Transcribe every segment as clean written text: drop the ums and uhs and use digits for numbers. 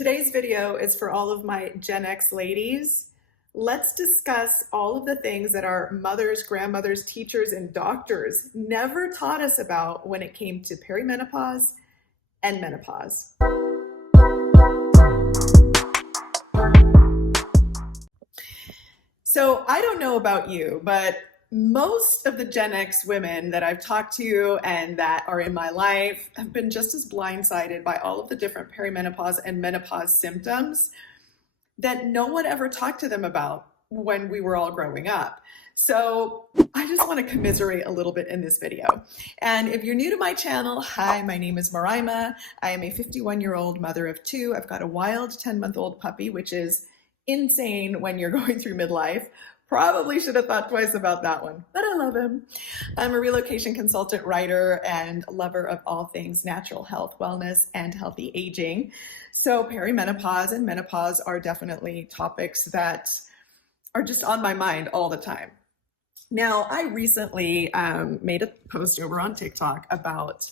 Today's video is for all of my Gen X ladies. Let's discuss all of the things that our mothers, grandmothers, teachers, and doctors never taught us about when it came to perimenopause and menopause. So I don't know about you, but most of the Gen X women that I've talked to and that are in my life have been just as blindsided by all of the different perimenopause and menopause symptoms that no one ever talked to them about when we were all growing up. So I just want to commiserate a little bit in this video. And if you're new to my channel, hi, my name is Marima. I am a 51-year-old mother of two. I've got a wild 10-month-old puppy, which is insane when you're going through midlife. Probably should have thought twice about that one, but I love him. I'm a relocation consultant, writer, and lover of all things natural health, wellness, and healthy aging. So perimenopause and menopause are definitely topics that are just on my mind all the time. Now, I recently made a post over on TikTok about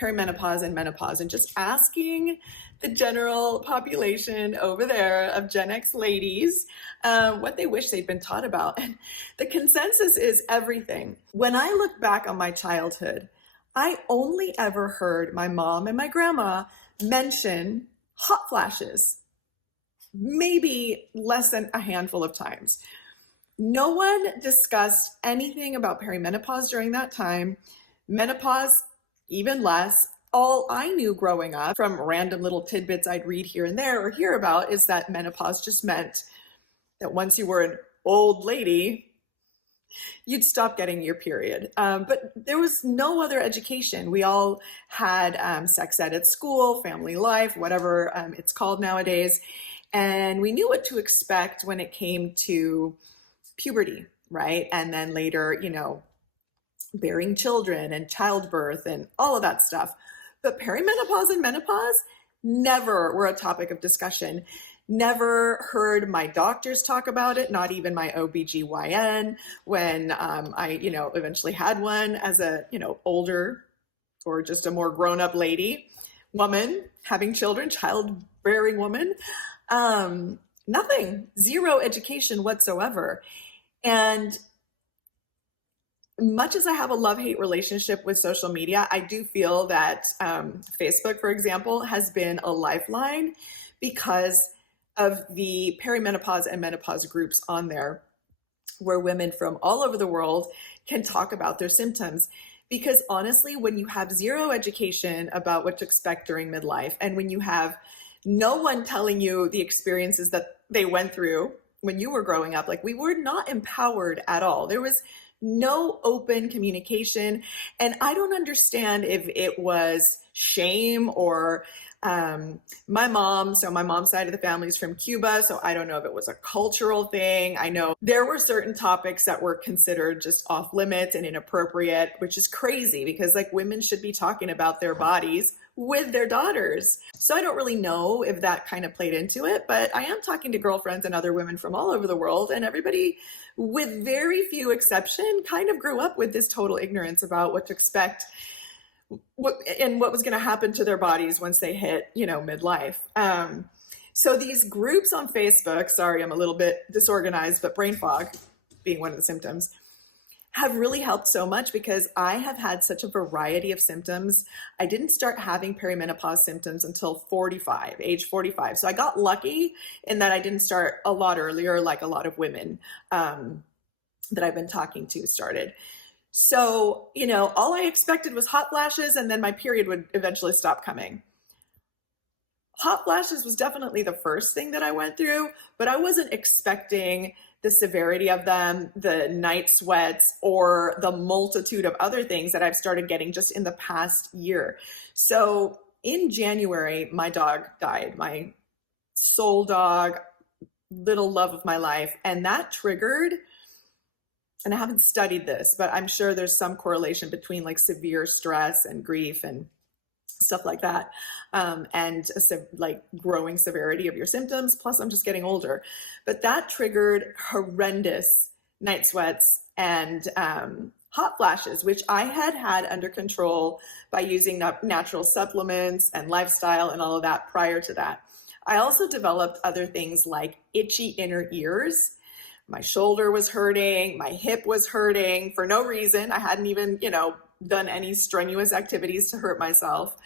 perimenopause and menopause and just asking the general population over there of Gen X ladies what they wish they'd been taught about. And the consensus is everything. When I look back on my childhood, I only ever heard my mom and my grandma mention hot flashes, maybe less than a handful of times. No one discussed anything about perimenopause during that time. Menopause, even less. All I knew growing up from random little tidbits I'd read here and there or hear about is that menopause just meant that once you were an old lady, you'd stop getting your period. But there was no other education. We all had sex ed at school, family life, whatever it's called nowadays. And we knew what to expect when it came to puberty, right? And then later, bearing children and childbirth and all of that stuff. But perimenopause and menopause never were a topic of discussion. Never heard my doctors talk about it, not even my OBGYN when I, eventually had one as a, older or just a more grown-up woman, having children, childbearing woman. Nothing, zero education whatsoever. And much as I have a love-hate relationship with social media, I do feel that Facebook, for example, has been a lifeline because of the perimenopause and menopause groups on there where women from all over the world can talk about their symptoms. Because honestly, when you have zero education about what to expect during midlife, and when you have no one telling you the experiences that they went through when you were growing up, we were not empowered at all. There was no open communication. And I don't understand if it was shame or my mom's side of the family is from Cuba. So I don't know if it was a cultural thing. I know there were certain topics that were considered just off limits and inappropriate, which is crazy because women should be talking about their bodies with their daughters. So I don't really know if that kind of played into it, but I am talking to girlfriends and other women from all over the world, and everybody, with very few exception, kind of grew up with this total ignorance about what to expect what was going to happen to their bodies once they hit, midlife. So these groups on Facebook, sorry, I'm a little bit disorganized, but brain fog being one of the symptoms, have really helped so much because I have had such a variety of symptoms. I didn't start having perimenopause symptoms until age 45. So I got lucky in that I didn't start a lot earlier, like a lot of women that I've been talking to started. So, all I expected was hot flashes, and then my period would eventually stop coming. Hot flashes was definitely the first thing that I went through, but I wasn't expecting the severity of them, the night sweats, or the multitude of other things that I've started getting just in the past year. So in January, my dog died, my soul dog, little love of my life. And that triggered, and I haven't studied this, but I'm sure there's some correlation between severe stress and grief and stuff like that, and growing severity of your symptoms. Plus, I'm just getting older. But that triggered horrendous night sweats and hot flashes, which I had under control by using natural supplements and lifestyle and all of that prior to that. I also developed other things like itchy inner ears. My shoulder was hurting, my hip was hurting for no reason. I hadn't even, done any strenuous activities to hurt myself.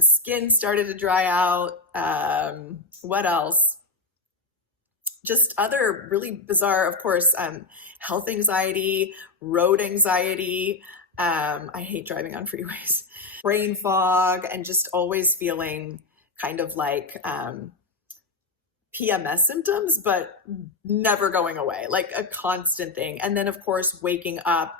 Skin started to dry out. What else? Just other really bizarre, of course, health anxiety, road anxiety. I hate driving on freeways. Brain fog, and just always feeling kind of like PMS symptoms, but never going away, like a constant thing. And then, of course, waking up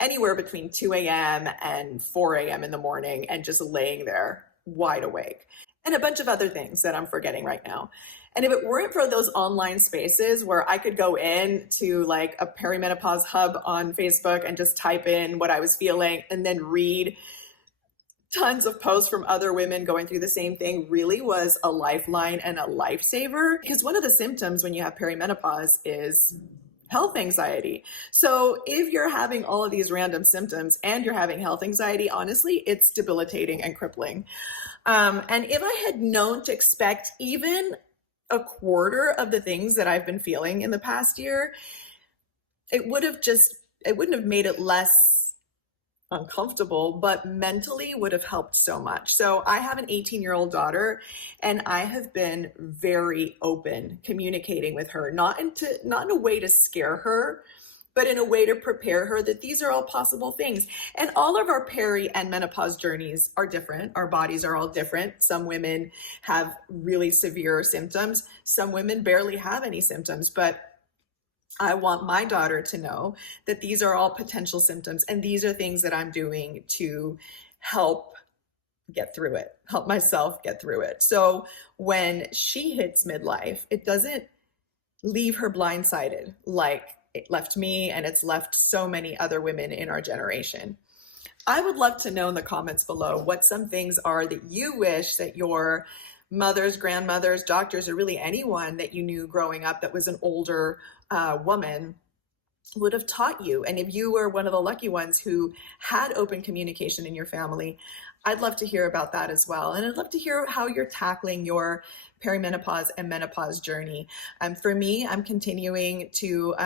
anywhere between 2 a.m. and 4 a.m. in the morning and just laying there wide awake. And a bunch of other things that I'm forgetting right now. And if it weren't for those online spaces where I could go in to like a perimenopause hub on Facebook and just type in what I was feeling and then read tons of posts from other women going through the same thing, really was a lifeline and a lifesaver. Because one of the symptoms when you have perimenopause is health anxiety. So if you're having all of these random symptoms and you're having health anxiety, honestly, it's debilitating and crippling. And if I had known to expect even a quarter of the things that I've been feeling in the past year, it wouldn't have made it less uncomfortable, but mentally would have helped so much. So I have an 18-year-old daughter, and I have been very open communicating with her, not in a way to scare her, but in a way to prepare her that these are all possible things. And all of our peri and menopause journeys are different. Our bodies are all different. Some women have really severe symptoms. Some women barely have any symptoms, but I want my daughter to know that these are all potential symptoms, and these are things that I'm doing to help get through it, help myself get through it. So when she hits midlife, it doesn't leave her blindsided like it left me, and it's left so many other women in our generation. I would love to know in the comments below what some things are that you wish that your mothers, grandmothers, doctors, or really anyone that you knew growing up that was an older woman would have taught you. And if you were one of the lucky ones who had open communication in your family, I'd love to hear about that as well. And I'd love to hear how you're tackling your perimenopause and menopause journey. For me, I'm continuing to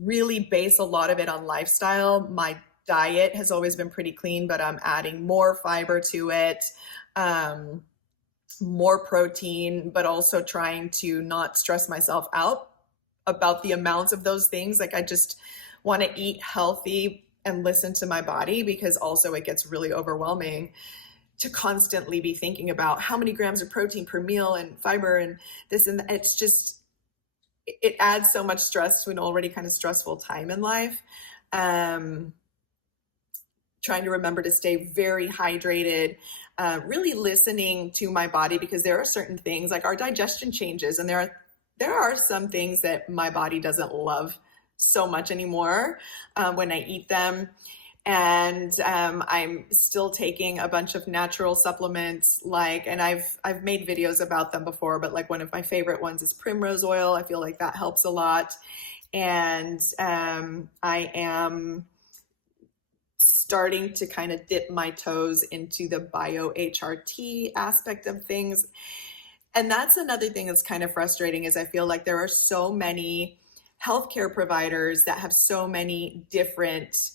really base a lot of it on lifestyle. My diet has always been pretty clean, but I'm adding more fiber to it, more protein, but also trying to not stress myself out about the amounts of those things. Like I just want to eat healthy and listen to my body, because also it gets really overwhelming to constantly be thinking about how many grams of protein per meal and fiber and this and that. It's just, it adds so much stress to an already kind of stressful time in life. Trying to remember to stay very hydrated, really listening to my body, because there are certain things like our digestion changes, and there are some things that my body doesn't love so much anymore when I eat them. And I'm still taking a bunch of natural supplements, and I've made videos about them before, but like one of my favorite ones is primrose oil. I feel like that helps a lot. And I am starting to kind of dip my toes into the Bio HRT aspect of things. And that's another thing that's kind of frustrating, is I feel like there are so many healthcare providers that have so many different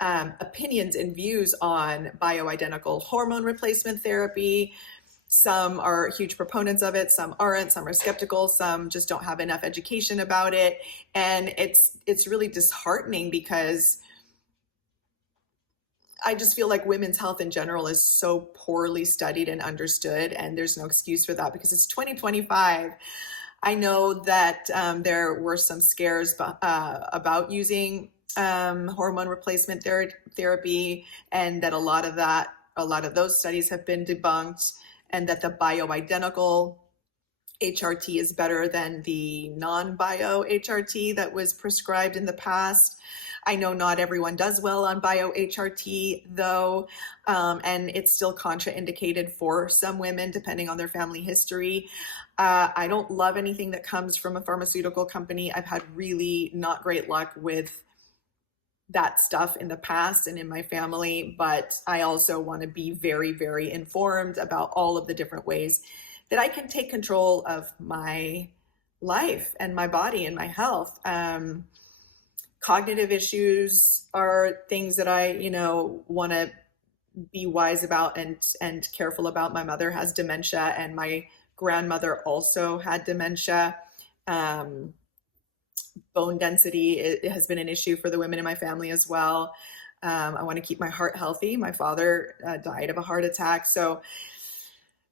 opinions and views on bioidentical hormone replacement therapy. Some are huge proponents of it, some aren't, some are skeptical, some just don't have enough education about it. And it's really disheartening, because I just feel like women's health in general is so poorly studied and understood, and there's no excuse for that because it's 2025. I know that there were some scares about using hormone replacement therapy, and that a lot of those studies have been debunked, and that the bioidentical HRT is better than the non-bio HRT that was prescribed in the past. I know not everyone does well on Bio HRT though, and it's still contraindicated for some women depending on their family history. I don't love anything that comes from a pharmaceutical company. I've had really not great luck with that stuff in the past and in my family, but I also want to be very, very informed about all of the different ways that I can take control of my life and my body and my health. Cognitive issues are things that I, want to be wise about and careful about. My mother has dementia, and my grandmother also had dementia. Bone density, it has been an issue for the women in my family as well. I want to keep my heart healthy. My father died of a heart attack. So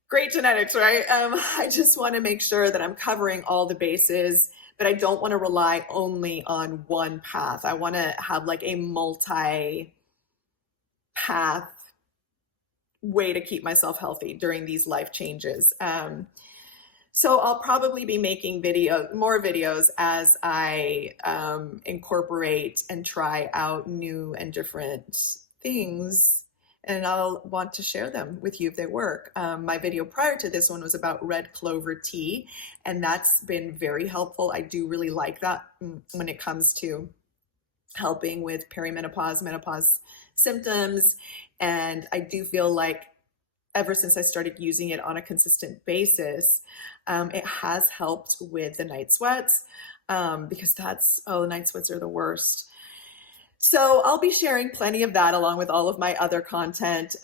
great genetics, right? I just want to make sure that I'm covering all the bases, but I don't want to rely only on one path. I want to have like a multi-path way to keep myself healthy during these life changes. So I'll probably be making more videos as I incorporate and try out new and different things, and I'll want to share them with you if they work. My video prior to this one was about red clover tea, and that's been very helpful. I do really like that when it comes to helping with perimenopause, menopause symptoms, and I do feel like ever since I started using it on a consistent basis, it has helped with the night sweats, because the night sweats are the worst. So I'll be sharing plenty of that along with all of my other content.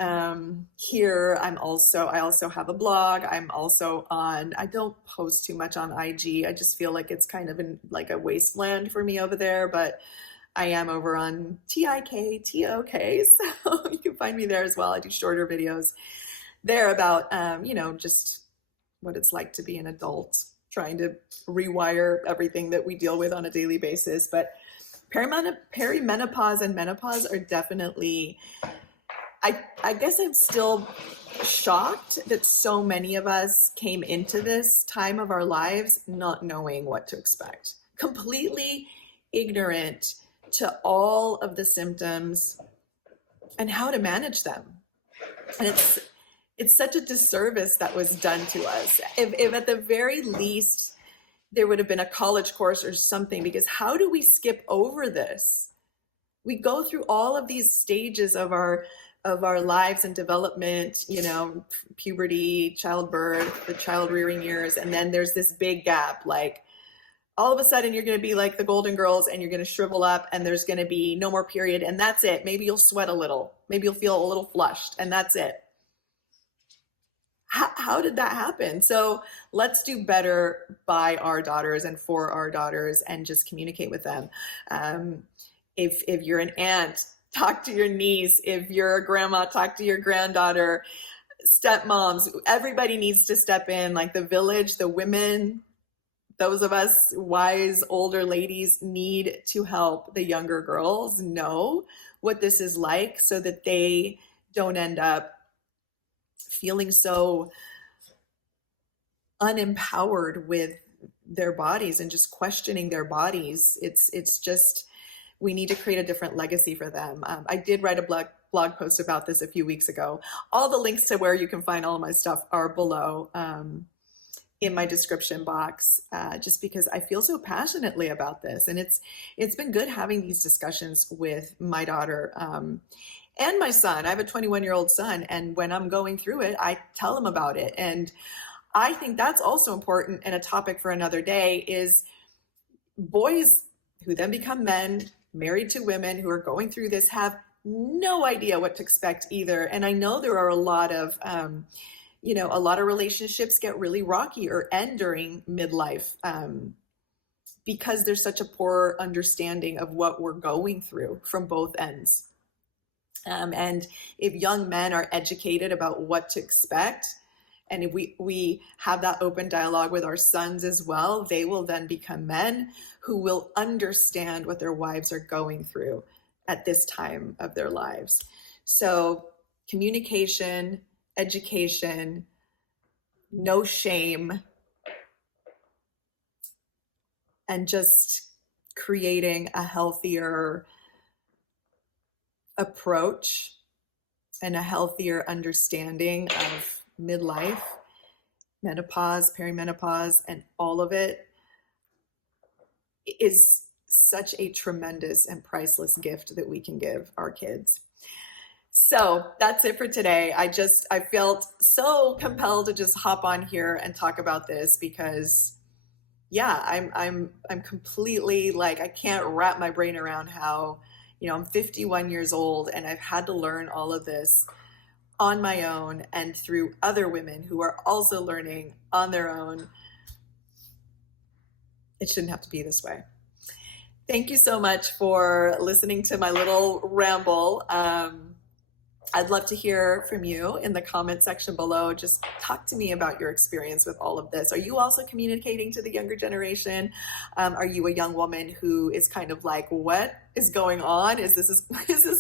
Here, I also have a blog. I don't post too much on IG. I just feel like it's kind of like a wasteland for me over there, but I am over on TikTok, so you can find me there as well. I do shorter videos there about, just what it's like to be an adult, trying to rewire everything that we deal with on a daily basis. But perimenopause and menopause are definitely, I guess I'm still shocked that so many of us came into this time of our lives not knowing what to expect, completely ignorant to all of the symptoms and how to manage them. And it's such a disservice that was done to us. If at the very least there would have been a college course or something, because how do we skip over this? We go through all of these stages of our lives and development, puberty, childbirth, the child rearing years, and then there's this big gap. Like all of a sudden you're going to be like the Golden Girls and you're going to shrivel up and there's going to be no more period, and that's it. Maybe you'll sweat a little, maybe you'll feel a little flushed, and that's it. How did that happen? So let's do better by our daughters and for our daughters, and just communicate with them. If you're an aunt, talk to your niece. If you're a grandma, talk to your granddaughter. Stepmoms, everybody needs to step in. Like the village, the women, those of us wise older ladies need to help the younger girls know what this is like, so that they don't end up feeling so unempowered with their bodies and just questioning their bodies. It's just, we need to create a different legacy for them. I did write a blog post about this a few weeks ago. All the links to where you can find all of my stuff are below in my description box, just because I feel so passionately about this. And it's been good having these discussions with my daughter and my son. I have a 21-year-old son, and when I'm going through it, I tell him about it. And I think that's also important, and a topic for another day is boys who then become men, married to women who are going through this, have no idea what to expect either. And I know there are a lot of relationships get really rocky or end during midlife because there's such a poor understanding of what we're going through from both ends. And if young men are educated about what to expect, and if we have that open dialogue with our sons as well, they will then become men who will understand what their wives are going through at this time of their lives. So communication, education, no shame, and just creating a healthier approach and a healthier understanding of midlife, menopause, perimenopause, and all of it is such a tremendous and priceless gift that we can give our kids. So that's it for today. I felt so compelled to just hop on here and talk about this because yeah, I'm completely like, I can't wrap my brain around how, I'm 51 years old and I've had to learn all of this on my own and through other women who are also learning on their own. It shouldn't have to be this way. Thank you so much for listening to my little ramble. I'd love to hear from you in the comment section below. Just talk to me about your experience with all of this. Are you also communicating to the younger generation? Are you a young woman who is kind of like, what is going on? Is this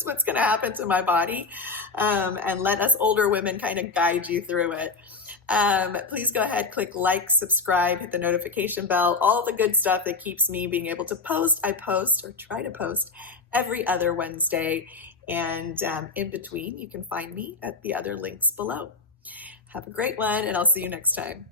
what's going to happen to my body? And let us older women kind of guide you through it. Please go ahead, click like, subscribe, hit the notification bell, all the good stuff that keeps me being able to post. I post or try to post every other Wednesday. And in between, you can find me at the other links below. Have a great one, and I'll see you next time.